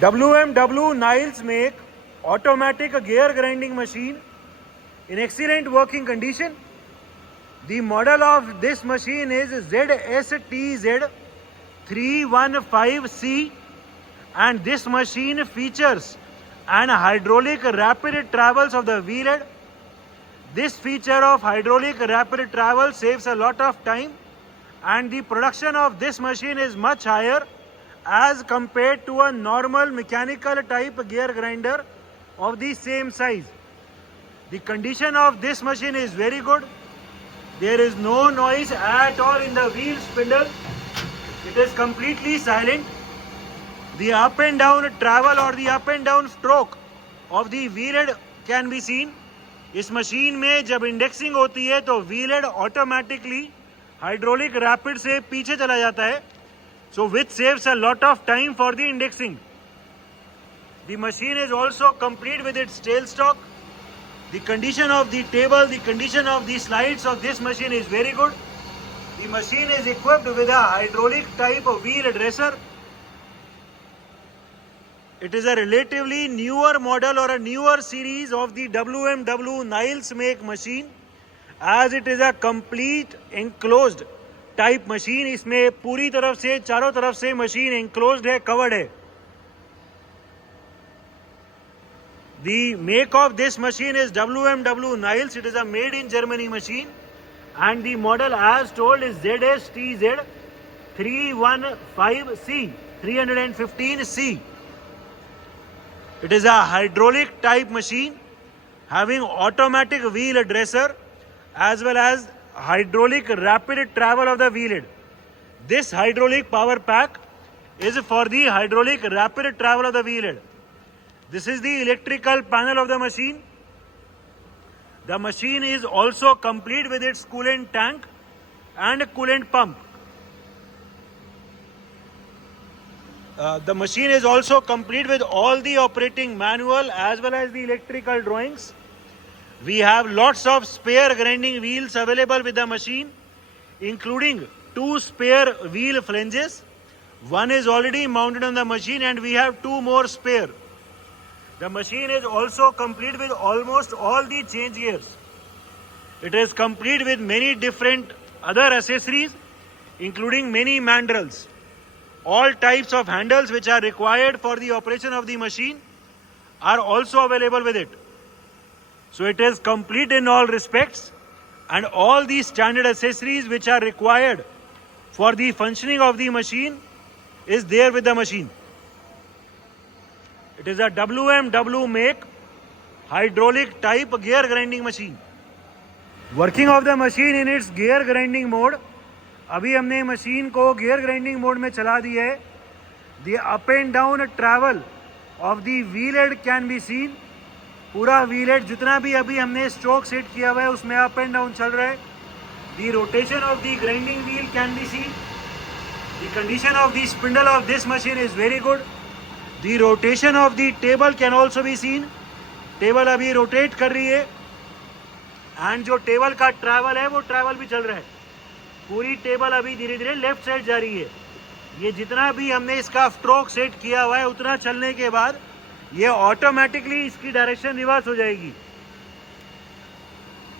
WMW Niles make automatic gear grinding machine in excellent working condition. The model of this machine is ZSTZ 315C, and this machine features an hydraulic rapid travels of the wheel head. This feature of hydraulic rapid travel saves a lot of time, and the production of this machine is much higher as compared to a normal mechanical type gear grinder of the same size. The condition of this machine is very good. There is no noise at all in the wheel spindle. It is completely silent. The up and down travel or the up and down stroke of the wheel head can be seen. इस machine में जब indexing होती है तो wheel head automatically hydraulic rapid से पीछे चला जाता है, so which saves a lot of time for the indexing. The machine is also complete with its tailstock. The condition of the table, the condition of the slides of this machine is very good. The machine is equipped with a hydraulic type of wheel dresser. It is a relatively newer model or a newer series of the WMW Niles make machine, as it is a complete enclosed type machine. इसमें पूरी तरफ से चारों तरफ से machine enclosed है, covered है. The make of this machine is WMW Niles. It is a made in Germany machine, and the model as told is ZSTZ 315C 315C. It is a hydraulic type machine having automatic wheel dresser as well as hydraulic rapid travel of the wheel head. This hydraulic power pack is for the hydraulic rapid travel of the wheel head. This is the electrical panel of the machine. The machine is also complete with its coolant tank and coolant pump. The machine is also complete with all the operating manual as well as the electrical drawings. We have lots of spare grinding wheels available with the machine, including 2 spare wheel flanges. One is already mounted on the machine and we have 2 more spare. The machine is also complete with almost all the change gears. It is complete with many different other accessories, including many mandrels. All types of handles which are required for the operation of the machine are also available with it. So it is complete in all respects, and all the standard accessories which are required for the functioning of the machine is there with the machine. It is a WMW make hydraulic type gear grinding machine. Working of the machine in its gear grinding mode. अभी हमने machine को gear grinding mode में चला दिया है. The up and down travel of the wheel head can be scene. पूरा wheel head जितना भी अभी हमने स्ट्रोक सेट किया हुआ है उसमें अप एंड डाउन चल रहा है. The rotation of the grinding wheel can be scene. The condition of the spindle of this machine is very good. The rotation of the table can also be seen. Table अभी rotate कर रही है, and जो table का travel है वो travel भी चल रहा है. पूरी टेबल अभी धीरे धीरे लेफ्ट साइड जा रही है. ये जितना भी हमने इसका स्ट्रोक सेट किया हुआ है उतना चलने के बाद ये ऑटोमेटिकली इसकी डायरेक्शन रिवर्स हो जाएगी.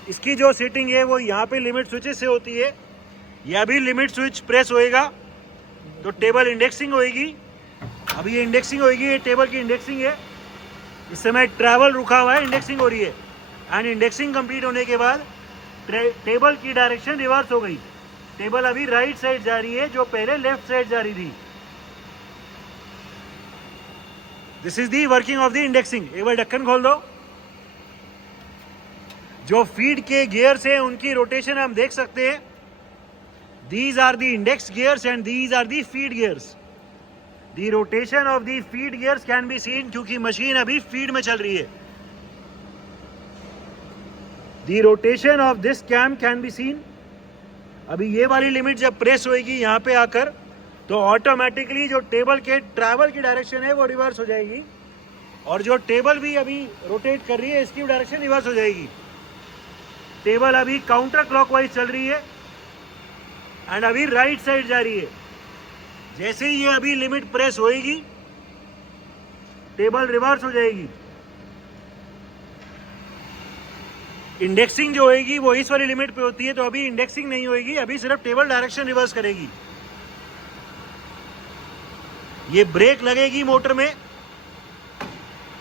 इसकी जो सेटिंग है वो यहाँ पे लिमिट स्विचेस से होती है. ये अभी लिमिट स्विच प्रेस होएगा तो टेबल इंडेक्सिंग होएगी. अभी ये इंडेक्सिंग होएगी, ये टेबल की इंडेक्सिंग है. इस समय ट्रैवल रुका हुआ है, इंडेक्सिंग हो रही है, एंड इंडेक्सिंग कंप्लीट होने के बाद टेबल की डायरेक्शन रिवर्स हो गई. टेबल अभी राइट साइड जा रही है जो पहले लेफ्ट साइड जा रही थी. This is the working of the indexing. एक बार ढक्कन खोल दो. जो फीड के गियर्स हैं उनकी रोटेशन हम देख सकते हैं. These are the index gears and these are the feed gears. The rotation of the feed gears can be seen क्योंकि मशीन अभी फीड में चल रही है. The rotation of this cam can be seen. अभी ये वाली लिमिट जब प्रेस होएगी यहाँ पे आकर तो ऑटोमेटिकली जो टेबल के ट्रैवल की डायरेक्शन है वो रिवर्स हो जाएगी, और जो टेबल भी अभी रोटेट कर रही है इसकी डायरेक्शन रिवर्स हो जाएगी. टेबल अभी काउंटर क्लॉकवाइज चल रही है एंड अभी राइट साइड जा रही है. जैसे ही ये अभी लिमिट प्रेस होएगी टेबल रिवर्स हो जाएगी। इंडेक्सिंग जो होगी वो इस वाली लिमिट पे होती है, तो अभी इंडेक्सिंग नहीं होगी, अभी सिर्फ टेबल डायरेक्शन रिवर्स करेगी। ये ब्रेक लगेगी मोटर में,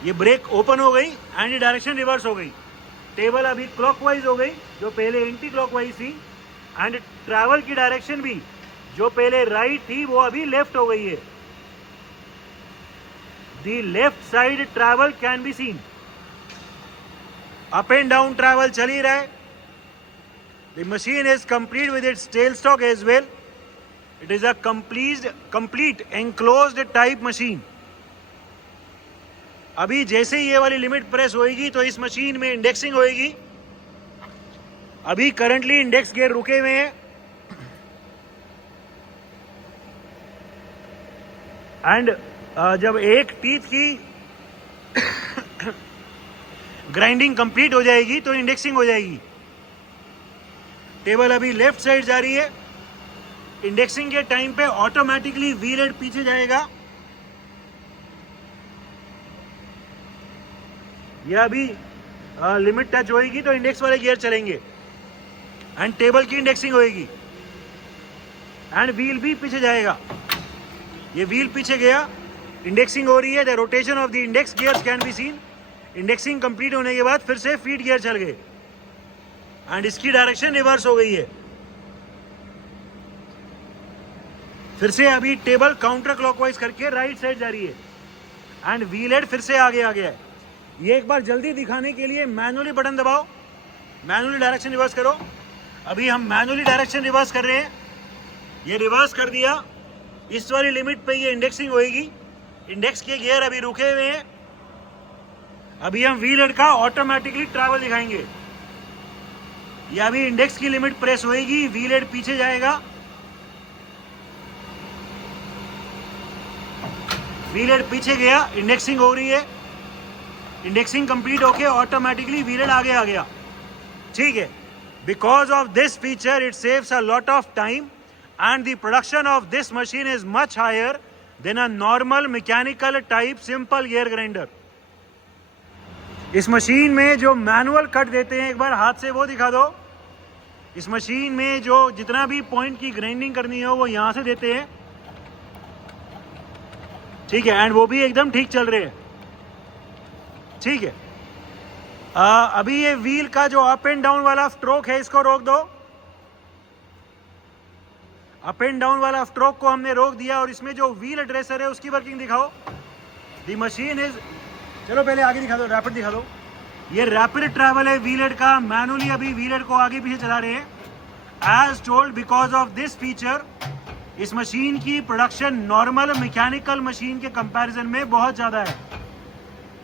ये ब्रेक ओपन हो गई एंड ये डायरेक्शन रिवर्स हो गई। टेबल अभी क्लॉकवाइज हो गई जो पहले एंटी क्लॉकवाइज थी, एंड ट्रैवल की डायरेक्शन भी जो पहले राइट थी वो अभी लेफ्ट हो गई है। The left side travel can be seen. Up and down travel चल ही रहा है। The machine is complete with its tailstock as well. It is a complete enclosed type machine. अभी जैसे ही ये वाली लिमिट प्रेस होएगी तो इस मशीन में इंडेक्सिंग होएगी। अभी करंटली इंडेक्स गियर रुके हुए हैं एंड जब एक टीथ की ग्राइंडिंग कंप्लीट हो जाएगी तो इंडेक्सिंग हो जाएगी। टेबल अभी लेफ्ट साइड जा रही है। इंडेक्सिंग के टाइम पे ऑटोमेटिकली व्हील हेड पीछे जाएगा। यह अभी लिमिट टच होएगी तो इंडेक्स वाले गियर चलेंगे एंड टेबल की इंडेक्सिंग होएगी एंड व्हील भी पीछे जाएगा। ये व्हील पीछे गया, इंडेक्सिंग हो रही है। The rotation of the index gears can be scene. Indexing complete होने के बाद फिर से फीड गियर चल गए एंड इसकी डायरेक्शन रिवर्स हो गई है। फिर से अभी टेबल काउंटर क्लॉकवाइज करके राइट साइड जा रही है एंड व्हील हेड फिर से आगे आ गया है। ये एक बार जल्दी दिखाने के लिए मैनुअली बटन दबाओ, मैनुअली डायरेक्शन रिवर्स करो। अभी हम मैनुअली डायरेक्शन रिवर्स कर रहे हैं। ये रिवर्स कर दिया। इस वाली लिमिट पे ये इंडेक्सिंग होएगी। इंडेक्स के गियर अभी रुके हुए हैं। अभी हम व्हील हेड का ऑटोमेटिकली ट्रैवल दिखाएंगे। ये अभी इंडेक्स की लिमिट प्रेस होएगी, व्हील हेड पीछे जाएगा। व्हील हेड पीछे गया, इंडेक्सिंग हो रही है। इंडेक्सिंग कंप्लीट होके ऑटोमेटिकली व्हील हेड आगे आ गया। ठीक है। Because of this feature it saves a lot of time and the production of this machine is much higher than a normal mechanical type simple gear grinder. इस machine में जो manual cut देते हैं, एक बार हाथ से वो दिखा दो। इस मशीन में जो जितना भी पॉइंट की ग्राइंडिंग करनी हो वो यहां से देते हैं। ठीक है, एंड वो भी एकदम ठीक चल रहे हैं। ठीक है। अभी ये व्हील का जो अप एंड डाउन वाला स्ट्रोक है इसको रोक दो। अप एंड डाउन वाला स्ट्रोक को हमने रोक दिया और इसमें जो व्हील एड्रेसर है उसकी वर्किंग दिखाओ। दी मशीन इज, चलो पहले आगे दिखा दो, रैपिड दिखा दो। ये रैपिड ट्रैवल है व्हील हेड का। मैनुअली अभी व्हील हेड को आगे पीछे चला रहे हैं। As told, because of this feature इस मशीन की प्रोडक्शन नॉर्मल मैकेनिकल मशीन के कंपैरिजन में बहुत ज्यादा है।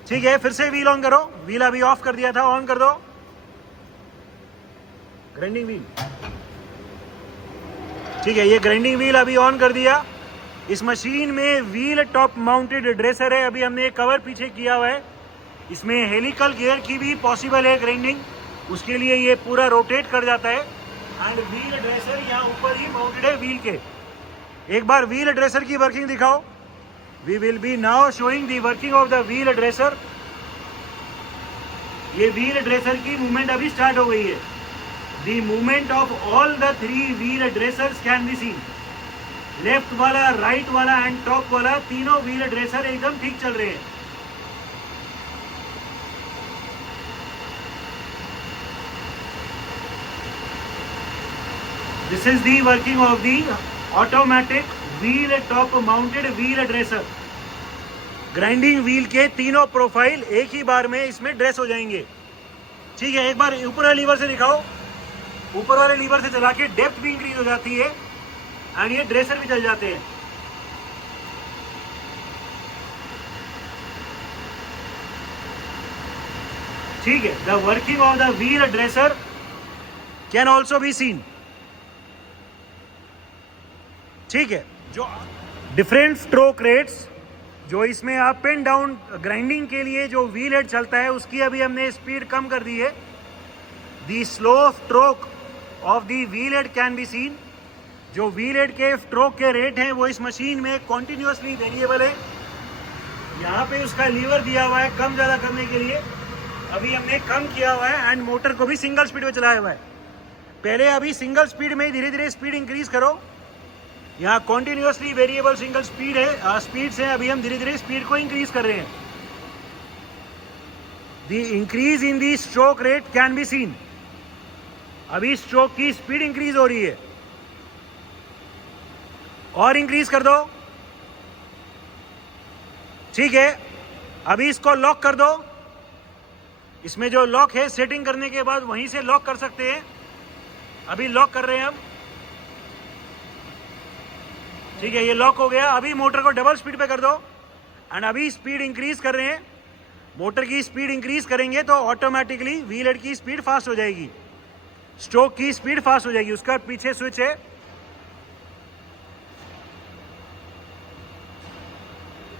ठीक है, फिर से व्हील ऑन करो। व्हील अभी ऑफ कर दिया था, ऑन कर दो ग्राइंडिंग व्हील। ठीक है, ये ग्राइंडिंग व्हील अभी ऑन कर दिया। इस मशीन में व्हील टॉप माउंटेड ड्रेसर है। अभी हमने कवर पीछे किया हुआ है। इसमें हेलिकल गियर की भी पॉसिबल है ग्राइंडिंग, उसके लिए ये पूरा रोटेट कर जाता है एंड व्हील ड्रेसर यहाँ ऊपर ही माउंटेड है व्हील के। एक बार व्हील ड्रेसर की वर्किंग दिखाओ। We will be now showing the working of the wheel dresser. ये wheel dresser की मूवमेंट अभी स्टार्ट हो गई है। The movement of all the three wheel dressers can be seen. Left वाला, राइट वाला एंड टॉप वाला, तीनों व्हील ड्रेसर एकदम ठीक चल रहे हैं। This is the working of the automatic wheel top mounted wheel dresser. Grinding wheel के तीनों प्रोफाइल एक ही बार में इसमें ड्रेस हो जाएंगे। ठीक है, एक बार ऊपर वाले लीवर से दिखाओ। ऊपर वाले लीवर से चला के डेप्थ भी इंक्रीज हो जाती है एंड ये ड्रेसर भी चल जाते हैं। ठीक है, the working of the wheel dresser can also be seen. ठीक है, जो डिफरेंट स्ट्रोक रेट्स जो इसमें अप एंड डाउन ग्राइंडिंग के लिए जो व्हील हेड चलता है उसकी अभी हमने स्पीड कम कर दी है। The slow stroke of the wheel head can be seen. जो व्हील हेड के स्ट्रोक के रेट हैं वो इस मशीन में कॉन्टिन्यूसली वेरिएबल है। यहाँ पे उसका लीवर दिया हुआ है कम ज़्यादा करने के लिए। अभी हमने कम किया हुआ है एंड मोटर को भी सिंगल स्पीड में चलाया हुआ है। पहले अभी सिंगल स्पीड में धीरे धीरे स्पीड इंक्रीज करो। यहाँ कॉन्टिन्यूसली वेरिएबल सिंगल स्पीड है, स्पीड से अभी हम धीरे धीरे स्पीड को इंक्रीज कर रहे हैं। The increase in the stroke rate can be seen. अभी स्ट्रोक की स्पीड इंक्रीज हो रही है, और इंक्रीज कर दो। ठीक है, अभी इसको लॉक कर दो। इसमें जो लॉक है सेटिंग करने के बाद वहीं से लॉक कर सकते हैं। अभी लॉक कर रहे हैं हम। ठीक है, ये लॉक हो गया। अभी मोटर को डबल स्पीड पे कर दो एंड अभी स्पीड इंक्रीज कर रहे हैं। मोटर की स्पीड इंक्रीज करेंगे तो ऑटोमेटिकली व्हील हेड की स्पीड फास्ट हो जाएगी, स्ट्रोक की स्पीड फास्ट हो जाएगी। उसका पीछे स्विच है।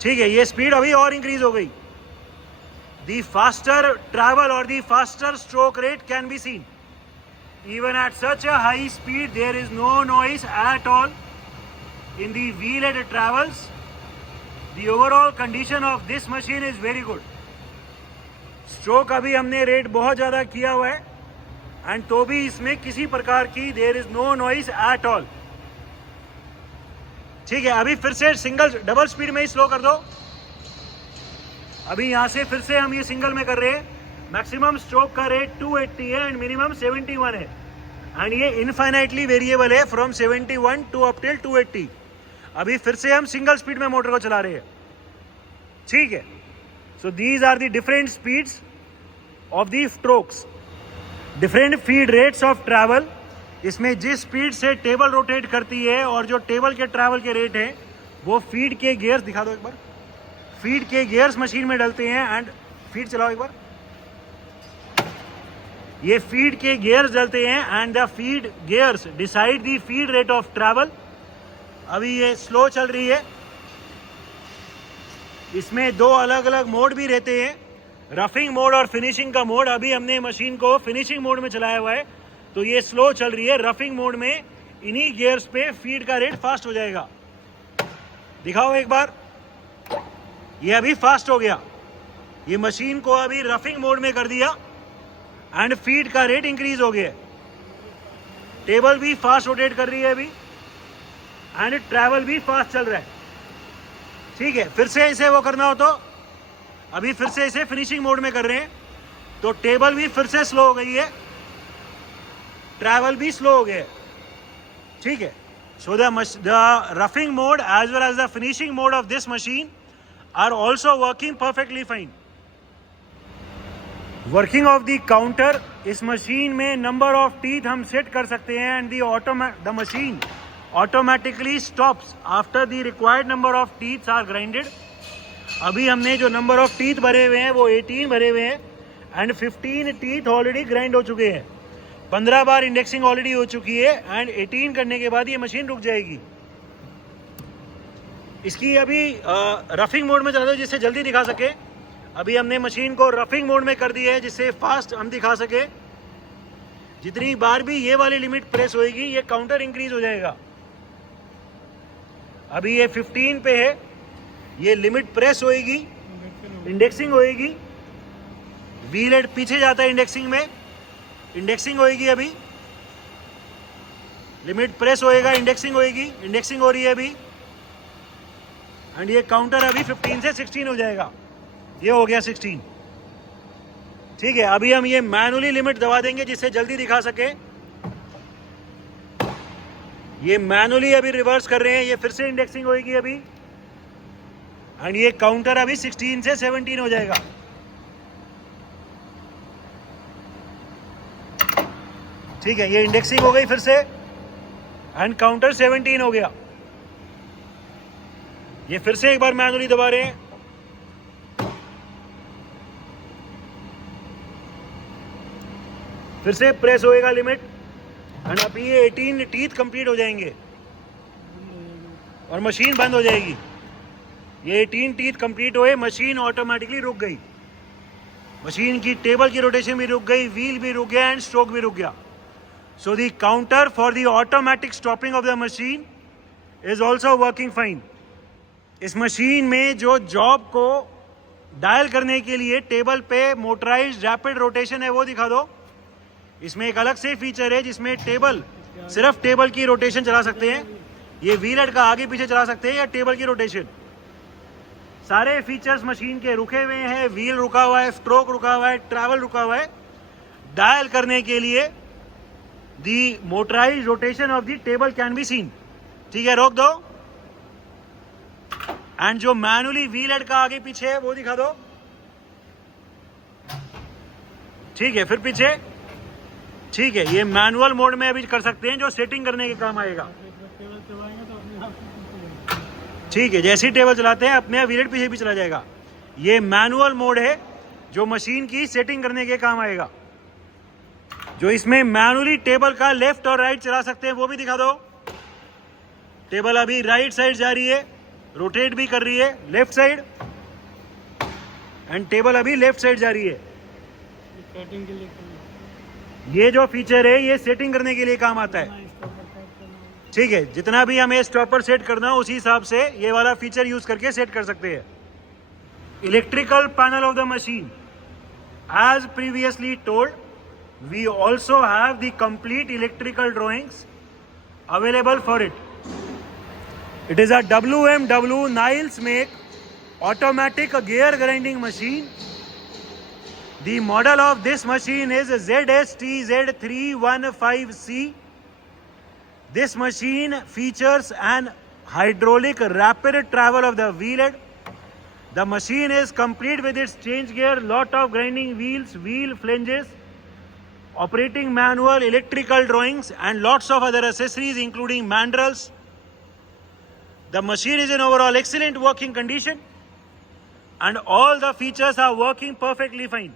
ठीक है, ये स्पीड अभी और इंक्रीज हो गई। द फास्टर ट्रैवल और the faster stroke rate can be seen. Even at such a high speed there is no noise at all in the wheel head travels. The overall condition of this machine is very good. Stroke अभी हमने rate बहुत ज़्यादा किया हुआ है and तो भी इसमें किसी प्रकार की there is no noise at all. ठीक है, अभी फिर से सिंगल डबल स्पीड में ही स्लो कर दो। अभी यहाँ से फिर से हम ये सिंगल में कर रहे हैं। मैक्सिमम स्ट्रोक का रेट 280 है एंड मिनिमम 71 है एंड ये इनफाइनाइटली वेरिएबल है फ्रॉम 71 टू अप टिल 280। अभी फिर से हम सिंगल स्पीड में मोटर को चला रहे हैं। ठीक है, so these are the different speeds of the strokes, different feed rates of travel. इसमें जिस स्पीड से टेबल रोटेट करती है और जो टेबल के ट्रैवल के रेट है वो फीड के गियर्स, दिखा दो एक बार, फीड के गियर्स मशीन में डलते हैं एंड फीड चलाओ एक बार। ये फीड के गियर्स डलते हैं and the feed gears decide the feed rate of travel. अभी ये स्लो चल रही है। इसमें दो अलग अलग मोड भी रहते हैं, रफिंग मोड और फिनिशिंग का मोड। अभी हमने मशीन को फिनिशिंग मोड में चलाया हुआ है तो ये स्लो चल रही है। रफिंग मोड में इन्हीं गियर्स पे फीड का रेट फास्ट हो जाएगा। दिखाओ एक बार, ये अभी फास्ट हो गया। ये मशीन को अभी रफिंग मोड में कर दिया एंड फीड का रेट इंक्रीज हो गया। टेबल भी फास्ट रोटेट कर रही है अभी एंड ट्रैवल भी फास्ट चल रहा है। ठीक है, फिर से इसे वो करना हो तो अभी फिर से इसे फिनिशिंग मोड में कर रहे हैं तो टेबल भी फिर से स्लो हो गई है, ट्रैवल भी स्लो हो गया। ठीक है, so the roughing mode as well as the finishing mode of this machine are also working perfectly fine. Working of the counter, इस मशीन में नंबर ऑफ टीथ हम सेट कर सकते हैं and the machine automatically stops after the required number of teeth are grinded. अभी हमने जो number of teeth भरे हुए हैं वो 18 भरे हुए हैं एंड 15 टीथ ऑलरेडी ग्राइंड हो चुके हैं। 15 बार इंडेक्सिंग ऑलरेडी हो चुकी है एंड 18 करने के बाद ये मशीन रुक जाएगी। इसकी अभी रफिंग मोड में चला दो जिससे जल्दी दिखा सके। अभी हमने मशीन को रफिंग मोड में कर दी है जिससे फास्ट हम दिखा सके। जितनी बार भी ये वाली लिमिट प्रेस होएगी ये काउंटर इंक्रीज हो जाएगा। अभी ये 15 पे है, ये लिमिट प्रेस होएगी, इंडेक्सिंग होएगी, व्हील हेड पीछे जाता है इंडेक्सिंग में, इंडेक्सिंग होएगी। अभी लिमिट प्रेस होएगा, इंडेक्सिंग होएगी, इंडेक्सिंग हो रही है अभी एंड ये काउंटर अभी 15 से 16 हो जाएगा। ये हो गया 16। ठीक है, अभी हम ये मैनुअली लिमिट दबा देंगे जिससे जल्दी दिखा सके। ये मैनुअली अभी रिवर्स कर रहे हैं, ये फिर से इंडेक्सिंग होएगी अभी एंड ये काउंटर अभी 16 से 17 हो जाएगा। ठीक है, ये इंडेक्सिंग हो गई फिर से एंड काउंटर 17 हो गया। ये फिर से एक बार मैनुअली दबा रहे हैं। फिर से प्रेस होएगा लिमिट एंड अभी ये 18 टीथ कंप्लीट हो जाएंगे और मशीन बंद हो जाएगी। ये 18 टीथ कंप्लीट हुए, मशीन ऑटोमेटिकली रुक गई। मशीन की टेबल की रोटेशन भी रुक गई, व्हील भी रुक गया एंड स्ट्रोक भी रुक गया। So the counter for the automatic stopping of the machine is also working fine. इस मशीन में जो जॉब को डायल करने के लिए टेबल पे मोटराइज्ड रैपिड रोटेशन है वो दिखा दो। इसमें एक अलग से फीचर है जिसमें सिर्फ टेबल की रोटेशन चला सकते हैं। ये व्हील हेड का आगे पीछे चला सकते हैं या टेबल की रोटेशन। सारे फीचर्स मशीन के रुके हुए हैं। व्हील रुका हुआ है, स्ट्रोक रुका हुआ है, ट्रैवल रुका हुआ है। डायल करने के लिए the motorised rotation of the table can be seen. ठीक है, रोक दो। एंड जो मैनुअली व्हील हेड का आगे पीछे है वो दिखा दो। ठीक है, फिर पीछे। ठीक है, ये मैनुअल मोड में अभी कर सकते हैं जो सेटिंग करने के काम आएगा। ठीक है, जैसे ही टेबल चलाते हैं अपने व्हील हेड पीछे भी चला जाएगा। ये मैनुअल मोड है जो मशीन की सेटिंग करने के काम आएगा। जो इसमें मैनुअली टेबल का लेफ्ट और राइट चला सकते हैं वो भी दिखा दो। टेबल अभी राइट साइड जा रही है, रोटेट भी कर रही है लेफ्ट साइड, एंड टेबल अभी लेफ्ट साइड जा रही है। ये जो फीचर है ये सेटिंग करने के लिए काम आता है। ठीक है, जितना भी हमें स्टॉपर सेट करना हो उसी हिसाब से ये वाला फीचर यूज करके सेट कर सकते हैं। Electrical panel of the machine, as previously told, we also have the complete electrical drawings available for it. It is a WMW Niles make automatic gear grinding machine. The model of this machine is ZSTZ315C. This machine features an hydraulic rapid travel of the wheel head. The machine is complete with its change gear, lot of grinding wheels, wheel flanges, operating manual, electrical drawings, and lots of other accessories including mandrels. The machine is in overall excellent working condition and all the features are working perfectly fine.